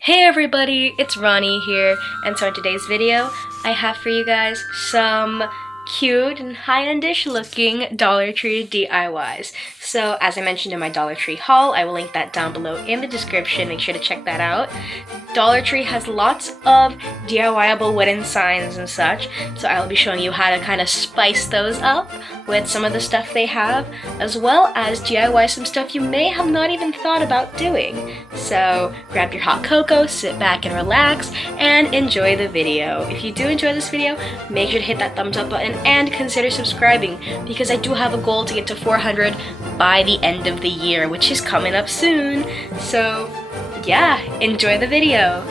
Hey everybody, it's Ronnie here, and so in today's video, I have for you guys some cute and high-endish looking Dollar Tree DIYs. So as I mentioned in my Dollar Tree haul, I will link that down below in the description, make sure to check that out. Dollar Tree has lots of DIYable wooden signs and such, so I will be showing you how to kind of spice those up with some of the stuff they have, as well as DIY some stuff you may have not even thought about doing. So grab your hot cocoa, sit back and relax, and enjoy the video. If you do enjoy this video, make sure to hit that thumbs up button and consider subscribing, because I do have a goal to get to 400 by the end of the year, which is coming up soon. So yeah, enjoy the video.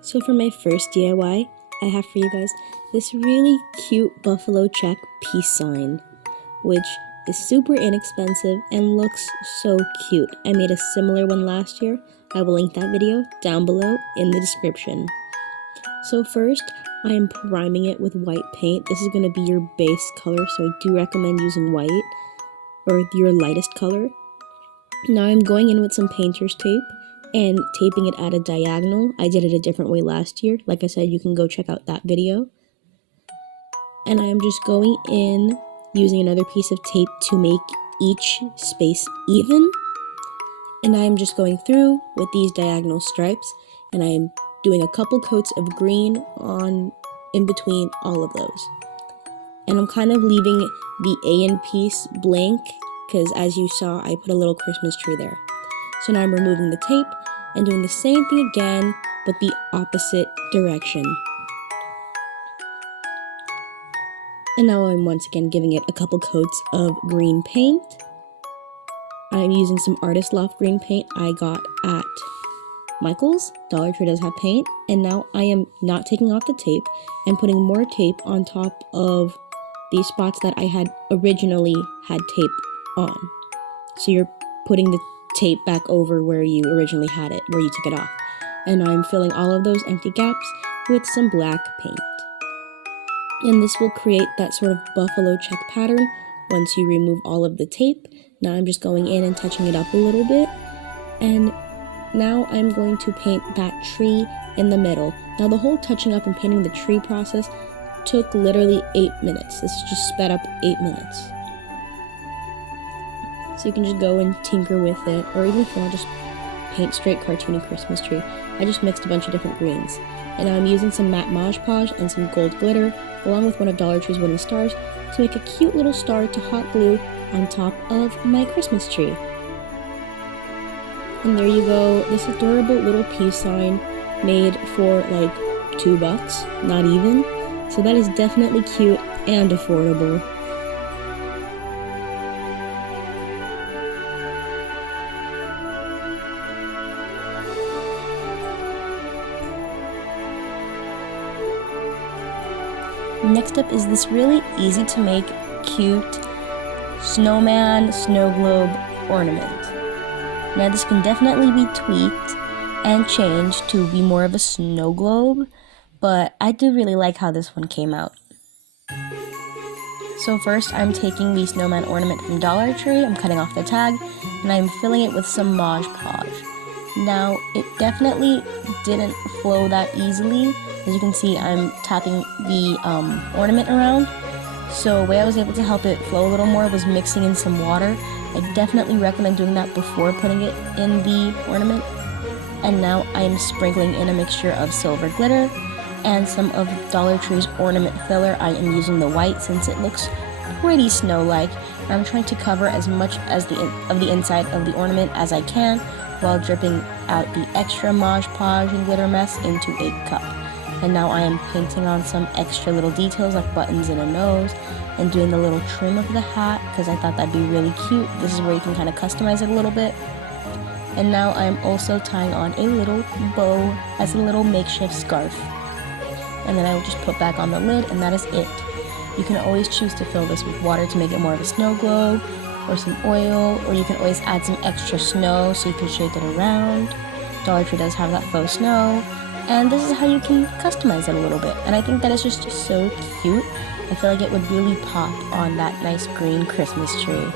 So for my first DIY, I have for you guys this really cute buffalo check peace sign, which is super inexpensive and looks so cute. I made a similar one last year. I will link that video down below in the description. So first, I am priming it with white paint. This is going to be your base color, so I do recommend using white or your lightest color. Now I'm going in with some painter's tape and taping it at a diagonal. I did it a different way last year. Like I said, you can go check out that video. And I am just going in using another piece of tape to make each space even. And I am just going through with these diagonal stripes, and I am doing a couple coats of green on in between all of those. And I'm kind of leaving the A end piece blank, because as you saw, I put a little Christmas tree there. So now I'm removing the tape and doing the same thing again, but the opposite direction. And now I'm once again giving it a couple coats of green paint. I'm using some Artist Loft green paint I got at Michael's. Dollar Tree does have paint. And now I am not taking off the tape and putting more tape on top of the spots that I had originally had tape on. So you're putting the tape back over where you originally had it, where you took it off. And I'm filling all of those empty gaps with some black paint. And this will create that sort of buffalo check pattern once you remove all of the tape. Now I'm just going in and touching it up a little bit. And now I'm going to paint that tree in the middle. Now the whole touching up and painting the tree process took literally 8 minutes. This is just sped up 8 minutes. So you can just go and tinker with it, or even if you want to just paint straight cartoony Christmas tree. I just mixed a bunch of different greens. And now I'm using some matte Mod Podge and some gold glitter, along with one of Dollar Tree's wooden stars, to make a cute little star to hot glue on top of my Christmas tree. And there you go, this adorable little peace sign made for like $2, not even. So that is definitely cute and affordable. Next up is this really easy to make, cute snowman, snow globe ornament. Now this can definitely be tweaked and changed to be more of a snow globe, but I do really like how this one came out. So first I'm taking the snowman ornament from Dollar Tree, I'm cutting off the tag, and I'm filling it with some Mod Podge. Now it definitely didn't flow that easily. As you can see, I'm tapping the ornament around. So the way I was able to help it flow a little more was mixing in some water. I definitely recommend doing that before putting it in the ornament. And now I am sprinkling in a mixture of silver glitter and some of Dollar Tree's ornament filler. I am using the white since it looks pretty snow-like. I'm trying to cover as much as the inside of the ornament as I can while dripping out the extra Mod Podge and glitter mess into a cup. And now I am painting on some extra little details like buttons and a nose and doing the little trim of the hat because I thought that'd be really cute. This is where you can kind of customize it a little bit. And now I am also tying on a little bow as a little makeshift scarf. And then I will just put back on the lid, and that is it. You can always choose to fill this with water to make it more of a snow globe, or some oil, or you can always add some extra snow so you can shake it around. Dollar Tree does have that faux snow, and this is how you can customize it a little bit. And I think that is just so cute. I feel like it would really pop on that nice green Christmas tree.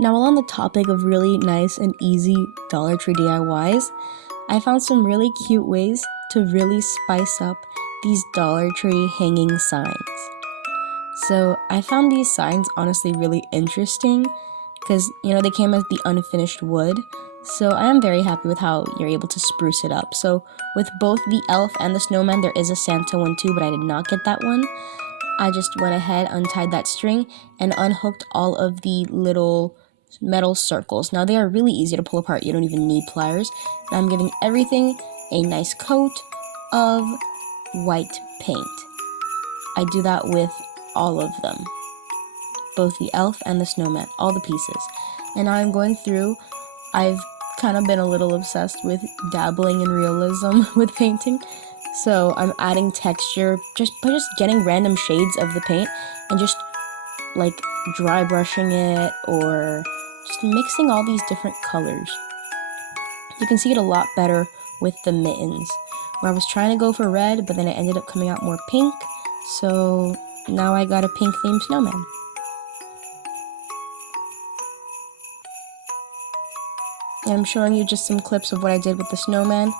Now, while on the topic of really nice and easy Dollar Tree DIYs, I found some really cute ways to really spice up these Dollar Tree hanging signs. So I found these signs honestly really interesting because, they came as the unfinished wood. So I am very happy with how you're able to spruce it up. So with both the elf and the snowman, there is a Santa one too, but I did not get that one. I just went ahead, untied that string, and unhooked all of the little metal circles. Now they are really easy to pull apart. You don't even need pliers. And I'm giving everything a nice coat of white paint. I do that with all of them, both the elf and the snowman, all the pieces. And now I'm going through. I've kind of been a little obsessed with dabbling in realism with painting, so I'm adding texture just by getting random shades of the paint and just like dry brushing it or just mixing all these different colors. You can see it a lot better with the mittens, where I was trying to go for red, but then it ended up coming out more pink, so now I got a pink themed snowman. And I'm showing you just some clips of what I did with the snowman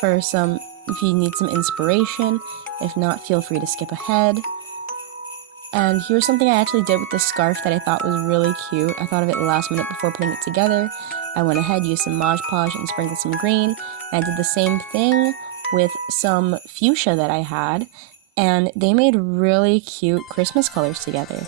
for some, if you need some inspiration. If not, feel free to skip ahead. And here's something I actually did with the scarf that I thought was really cute. I thought of it last minute before putting it together. I went ahead, used some Mod Podge and sprinkled some green. And I did the same thing with some fuchsia that I had. And they made really cute Christmas colors together.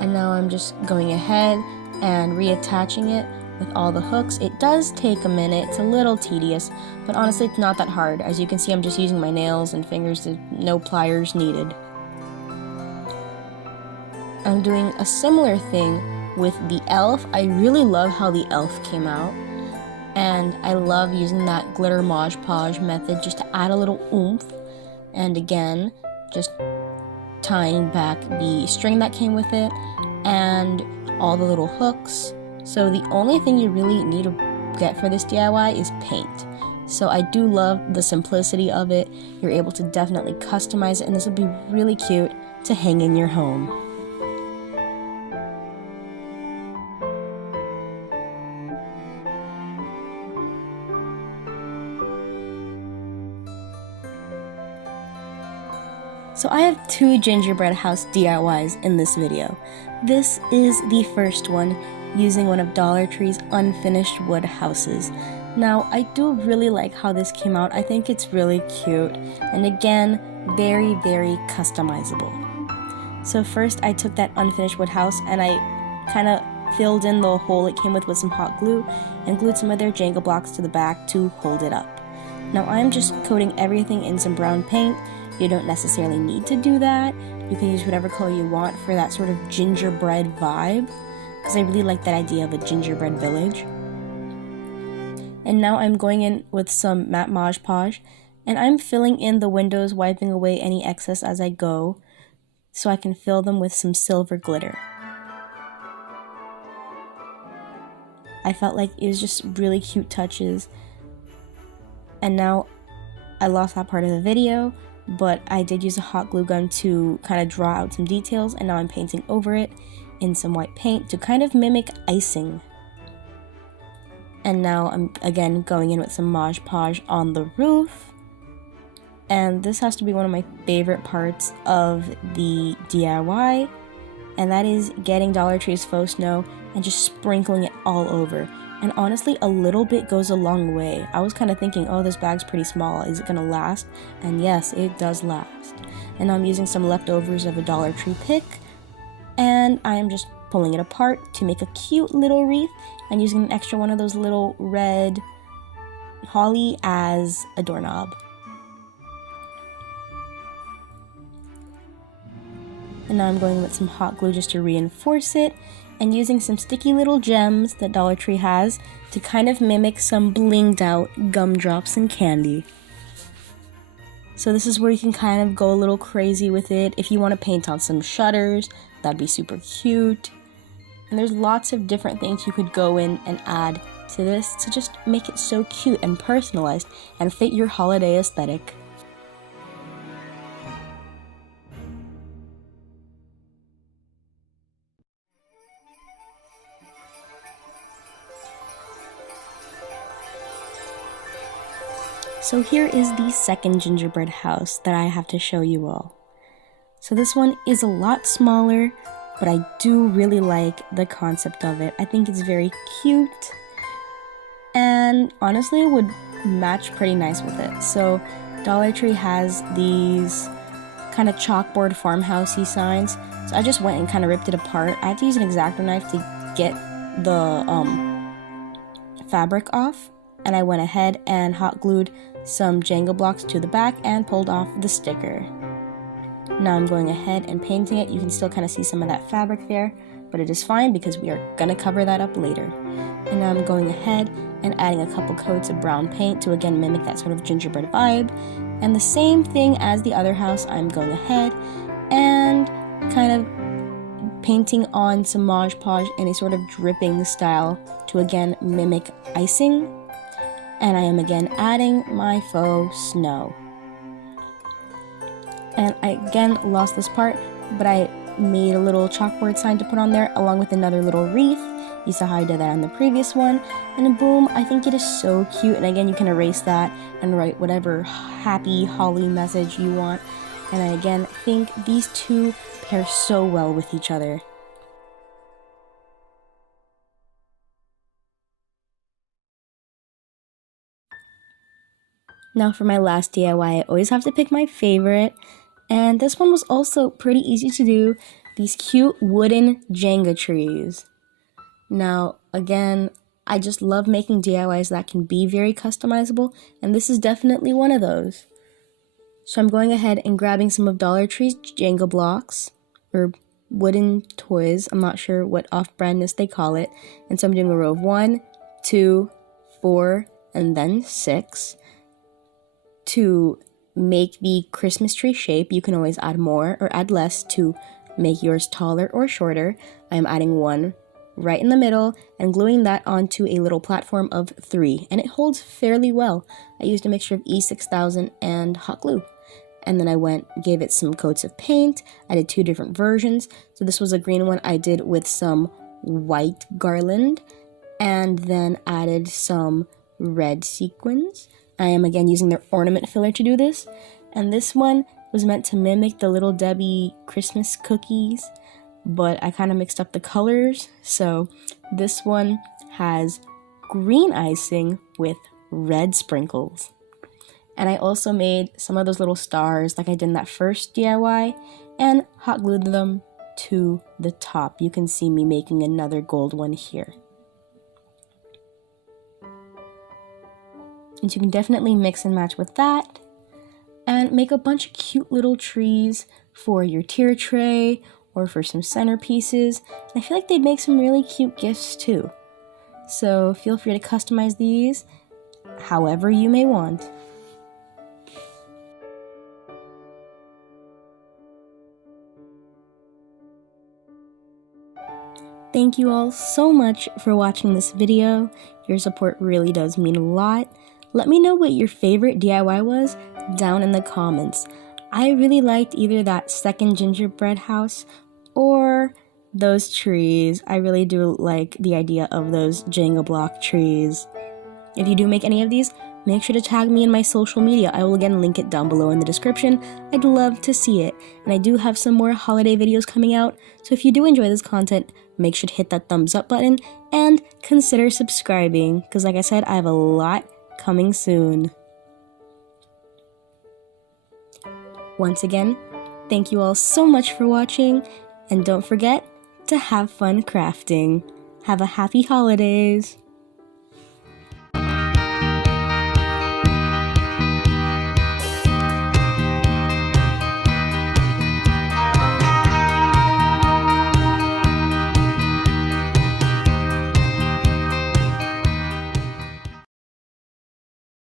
And now I'm just going ahead and reattaching it with all the hooks. It does take a minute, it's a little tedious, but honestly it's not that hard. As you can see, I'm just using my nails and fingers, no pliers needed. I'm doing a similar thing with the elf. I really love how the elf came out, and I love using that glitter Mod Podge method just to add a little oomph. And again, just tying back the string that came with it and all the little hooks. So the only thing you really need to get for this DIY is paint. So I do love the simplicity of it. You're able to definitely customize it, and this would be really cute to hang in your home. So I have two gingerbread house DIYs in this video. This is the first one, using one of Dollar Tree's unfinished wood houses. Now, I do really like how this came out. I think it's really cute, and again, very, very customizable. So first, I took that unfinished wood house and I kind of filled in the hole it came with some hot glue and glued some of their Jenga blocks to the back to hold it up. Now, I'm just coating everything in some brown paint. You don't necessarily need to do that. You can use whatever color you want for that sort of gingerbread vibe, because I really like that idea of a gingerbread village. And now I'm going in with some matte Mod Podge, and I'm filling in the windows, wiping away any excess as I go, so I can fill them with some silver glitter. I felt like it was just really cute touches. And now I lost that part of the video, but I did use a hot glue gun to kind of draw out some details, and now I'm painting over it in some white paint to kind of mimic icing. And now I'm again going in with some Mod Podge on the roof. And this has to be one of my favorite parts of the DIY, and that is getting Dollar Tree's faux snow and just sprinkling it all over. And honestly, a little bit goes a long way. I was kind of thinking, oh, this bag's pretty small, is it gonna last? And yes, it does last. And I'm using some leftovers of a Dollar Tree pick, and I'm just pulling it apart to make a cute little wreath, and using an extra one of those little red holly as a doorknob. And now I'm going with some hot glue just to reinforce it, and using some sticky little gems that Dollar Tree has to kind of mimic some blinged out gumdrops and candy. So this is where you can kind of go a little crazy with it. If you want to paint on some shutters, that'd be super cute. And there's lots of different things you could go in and add to this to just make it so cute and personalized and fit your holiday aesthetic. So here is the second gingerbread house that I have to show you all. So this one is a lot smaller, but I do really like the concept of it. I think it's very cute, and honestly it would match pretty nice with it. So Dollar Tree has these kind of chalkboard farmhousey signs. So I just went and kind of ripped it apart. I had to use an X-Acto knife to get the fabric off, and I went ahead and hot glued some Jenga blocks to the back and pulled off the sticker. Now I'm going ahead and painting it. You can still kind of see some of that fabric there, but it is fine because we are going to cover that up later. And now I'm going ahead and adding a couple coats of brown paint to again mimic that sort of gingerbread vibe. And the same thing as the other house, I'm going ahead and kind of painting on some Mod Podge in a sort of dripping style to again mimic icing. And I am again adding my faux snow. And I again lost this part, but I made a little chalkboard sign to put on there along with another little wreath. You saw how I did that on the previous one. And then boom, I think it is so cute. And again, you can erase that and write whatever happy holly message you want. And I again think these two pair so well with each other. Now for my last DIY, I always have to pick my favorite, and this one was also pretty easy to do, these cute wooden Jenga trees. Now again, I just love making DIYs that can be very customizable, and this is definitely one of those. So I'm going ahead and grabbing some of Dollar Tree's Jenga blocks, or wooden toys, I'm not sure what off-brandness they call it, and so I'm doing a row of 1, 2, 4, and then 6. To make the Christmas tree shape, you can always add more or add less to make yours taller or shorter. I am adding 1 right in the middle and gluing that onto a little platform of 3, and it holds fairly well. I used a mixture of E6000 and hot glue, and then I gave it some coats of paint. I did 2 different versions. So this was a green one I did with some white garland, and then added some red sequins. I am again using their ornament filler to do this, and this one was meant to mimic the Little Debbie Christmas cookies, but I kind of mixed up the colors, so this one has green icing with red sprinkles. And I also made some of those little stars like I did in that first DIY and hot glued them to the top. You can see me making another gold one here. And you can definitely mix and match with that and make a bunch of cute little trees for your tier tray or for some centerpieces. And I feel like they'd make some really cute gifts too. So feel free to customize these however you may want. Thank you all so much for watching this video. Your support really does mean a lot. Let me know what your favorite DIY was down in the comments. I really liked either that second gingerbread house or those trees. I really do like the idea of those Jenga block trees. If you do make any of these, make sure to tag me in my social media. I will again link it down below in the description. I'd love to see it. And I do have some more holiday videos coming out, so if you do enjoy this content, make sure to hit that thumbs up button and consider subscribing, because like I said, I have a lot coming soon. Once again, thank you all so much for watching, and don't forget to have fun crafting. Have a happy holidays!